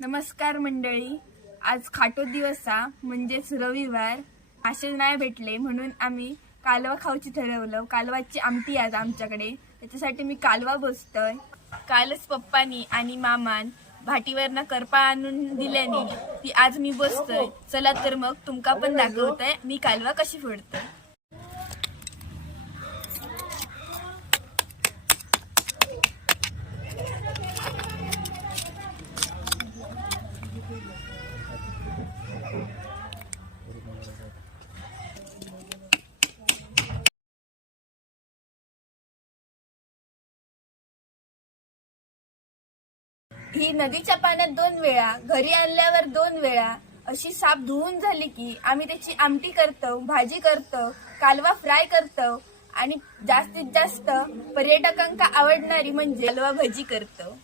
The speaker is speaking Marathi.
नमस्कार मंडळी, आज खाटो दिवसा म्हणजेच रविवार. मासे नाही भेटले म्हणून आम्ही कालवा खाऊची ठरवलं. कालवाची आमटी आज आमच्याकडे, त्याच्यासाठी मी कालवा बसतोय. कालच पप्पानी आणि मामान भाटीवरनं करपा आणून दिल्याने ती आज मी बसतोय. चला तर मग तुमका पण दाखवतोय मी कालवा कशी फोडतोय. ही नदीच्या पाण्यात 2 वेळा, घरी आणल्यावर 2 वेळा अशी साप धुवून झाली की आम्ही त्याची आमटी करतो, भाजी करतो, कालवा फ्राय करतो आणि जास्तीत जास्त पर्यटकांका आवडणारी म्हणजे कालवा भजी करतो.